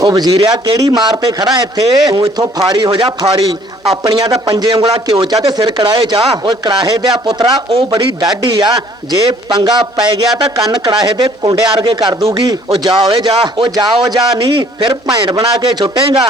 ਉਹ ਵਜ਼ੀਰਿਆ, ਕਿਹੜੀ ਮਾਰ ਤੇ ਖੜਾ ਇੱਥੇ? ਤੂੰ ਇੱਥੋਂ ਫਾਰੀ ਹੋ ਜਾ ਫਾਰੀ ਆਪਣੀਆਂ ਤਾਂ ਪੰਜੇ ਉਂਗਲਾਂ ਘਿਓ ਚਾ ਤੇ ਸਿਰ ਕੜਾਏ ਚਾ ਓਏ ਕੜਾਹੇ ਦੇ ਪੁੱਤਰਾ, ਉਹ ਬੜੀ ਡਾਢੀ ਆ। ਜੇ ਪੰਗਾ ਪੈ ਗਿਆ ਤਾਂ ਕੰਨ ਕੜਾਹੇ ਦੇ ਕੁੰਡੇ ਵਰਗੇ ਕਰ ਦੂਗੀ। ਉਹ ਜਾ ਓਏ, ਜਾ। ਉਹ ਜਾ ਉਹ ਜਾ ਨਹੀਂ, ਫਿਰ ਭੈਣ ਬਣਾ ਕੇ ਛੁੱਟੇਗਾ।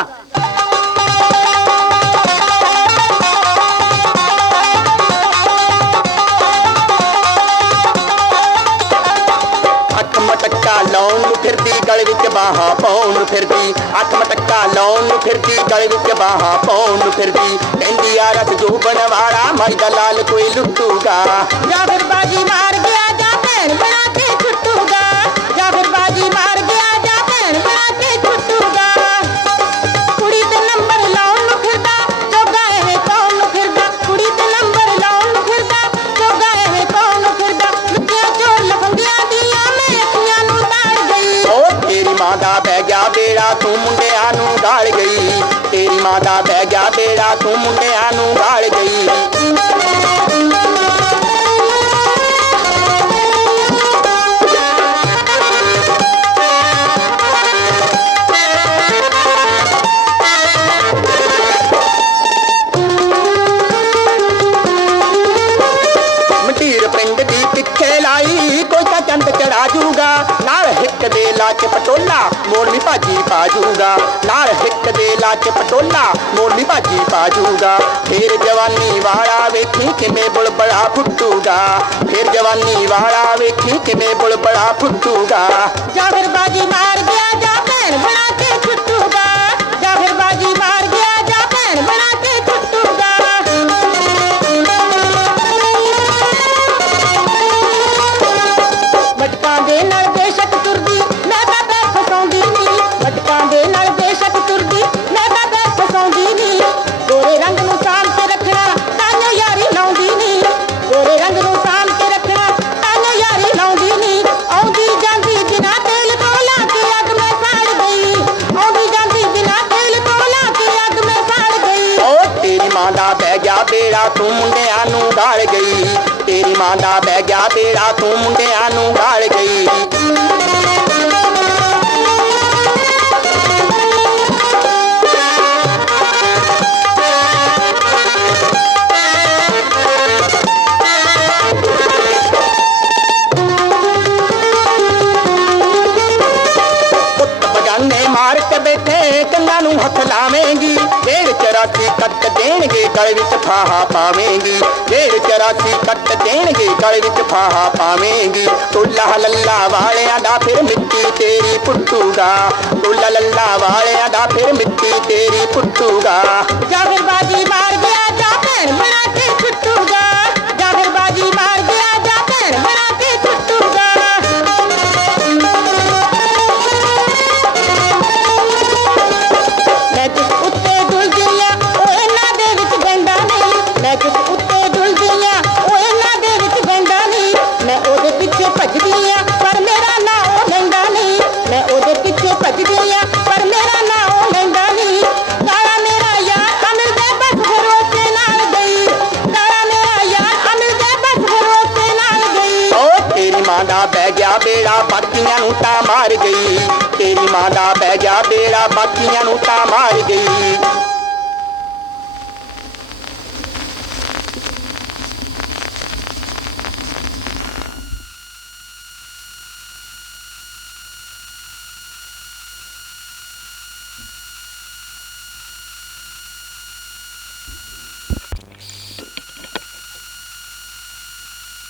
ਫਿਰਦੀ, ਗਲ ਵਿੱਚ ਬਾਹਾਂ ਪਾਉਣ ਨੂੰ ਫਿਰਦੀ। ਅੱਖ ਮਟਕਾ ਲਾਉਣ ਨੂੰ ਫਿਰਦੀ, ਗਲ ਵਿੱਚ ਬਾਹਾਂ ਪਾਉਣ ਨੂੰ ਫਿਰਦੀ। ਕਹਿੰਦੀ ਆ ਰਸ ਜੂਬਣ ਵਾਲਾ, ਮਾਈ ਦਾ ਲਾਲ ਕੋਈ ਲੁੱਟੂਗਾ। ਜਾਂ ਫਿਰ ਬਾਜੀ ਮਾਰ ਗਿਆ ਬੇੜਾ, ਤੂੰ ਮੁੰਡਿਆਂ ਨੂੰ ਗਾਲ ਗਈ। ਤੇਰੀ ਮਾਂ ਦਾ ਬਹਿ ਗਿਆ ਬੇੜਾ, ਤੂੰ ਮੁੰਡਿਆਂ ਨੂੰ ਗਾਲ ਗਈ। ਦੇ ਲਾਚ ਪਟੋਲਾ ਮੋਰਨੀ ਭਾਜੀ ਪਾ ਜੂਗਾ ਨਾਲ ਹਿੱਕ ਦੇ ਲਾਚ ਪਟੋਲਾ ਮੋਰਨੀ ਭਾਜੀ ਪਾ ਜੂਗਾ ਫੇਰ ਜਵਾਨੀ ਵਾਲਾ ਵੇਖੀ ਕਿਵੇਂ ਬੁਲਬਲਾ ਫੁੱਟੂਗਾ ਫੇਰ ਜਵਾਨੀ ਵਾਲਾ ਵੇਖੀ ਕਿਵੇਂ ਬੁਲਬਲਾ ਫੁੱਟੂਗਾ ਜਾਂ ਫਿਰ ਬਾਜੀ ਮਾਰ ਗਿਆ ਜਾਂ ਭੈਣ ਬਣਾ ਗੋਰੇ ਰੰਗ ਨੂੰ ਸਾਂਭ ਕੇ ਰੱਖਣਾ ਤਾਂਯੋ ਯਾਰੀ ਲਾਉਂਦੀ ਨਹੀਂ ਗੋਰੇ ਰੰਗ ਨੂੰ ਸਾਂਭ ਕੇ ਰੱਖਣਾ ਤਾਂਯੋ ਯਾਰੀ ਲਾਉਂਦੀ ਨਹੀਂ ਆਉਂਦੀ ਜਾਂਦੀ ਬਿਨਾ ਤੇਲ ਤੋਂ ਲਾ ਕੇ ਅੱਗ ਮੈਂ ਸਾੜ ਗਈ। ਆਉਂਦੀ ਜਾਂਦੀ ਬਿਨਾ ਤੇਲ ਤੋਂ ਲਾ ਕੇ ਅੱਗ ਮੈਂ ਸਾੜ ਗਈ। ਓ ਤੇਰੀ ਮਾਂ ਦਾ ਬਹਿ ਗਿਆ ਬੇੜਾ, ਤੂੰ ਮੁੰਡਿਆਂ ਨੂੰ ਗਾਲ ਗਈ। ਤੇਰੀ ਮਾਂ ਦਾ ਬਹਿ ਗਿਆ ਬੇੜਾ, ਤੂੰ ਮੁੰਡਿਆਂ ਨੂੰ ਗਾਲ ਗਈ। ਹੱਥ ਲਾਵੇਂਗੀ ਡੇਢ ਚਰਾਸੀ ਕੱਟ ਦੇਣਗੇ, ਗਲ ਵਿੱਚ ਫਾਹਾ ਪਾਵੇਂਗੀ। ਡੇਢ ਚਰਾਸੀ ਕੱਟ ਦੇਣਗੇ, ਗਲ ਵਿੱਚ ਫਾਹਾ ਪਾਵੇਂਗੀ। ਤੁੱਲਾ ਲੱਲਾ ਵਾਲਿਆਂ ਦਾ ਫਿਰ ਮਿੱਟੀ ਤੇਰੀ ਪੁੱਟੂਗਾ। ਤੁੱਲਾ ਲੱਲਾ ਵਾਲਿਆਂ ਦਾ ਫਿਰ ਮਿੱਟੀ ਤੇਰੀ ਪੁੱਟੂਗਾ। ਜਾਂ ਬਾਜੀ ਮਾਰ ਗਿਆ ਜਾਂ ਭੈਣ ਬਣਾ ਪਿੱਛੇ ਆ ਪਰ ਮੇਰਾ ਨਾਂ ਲੈਂਦਾ ਨਹੀਂ। ਕਾਲਾ ਮੇਰਾ ਯਾਰ ਅਮਰ ਦੇ ਬਸ ਭਰੋਸੇ ਨਾਲ ਗਈ। ਕਾਲਾ ਮੇਰਾ ਯਾਰ ਅਮਰ ਦੇ ਬਸ ਭਰੋਸੇ ਨਾਲ ਗਈ। ਓ ਤੇਰੀ ਮਾਂ ਦਾ ਬਹਿ ਗਿਆ ਬੇੜਾ, ਬਾਕੀਆਂ ਨੂੰ ਤਾਂ ਮਾਰ ਗਈ। ਤੇਰੀ ਮਾਂ ਦਾ ਬਹਿ ਗਿਆ ਬੇੜਾ, ਬਾਕੀਆਂ ਨੂੰ ਤਾਂ ਮਾਰ ਗਈ।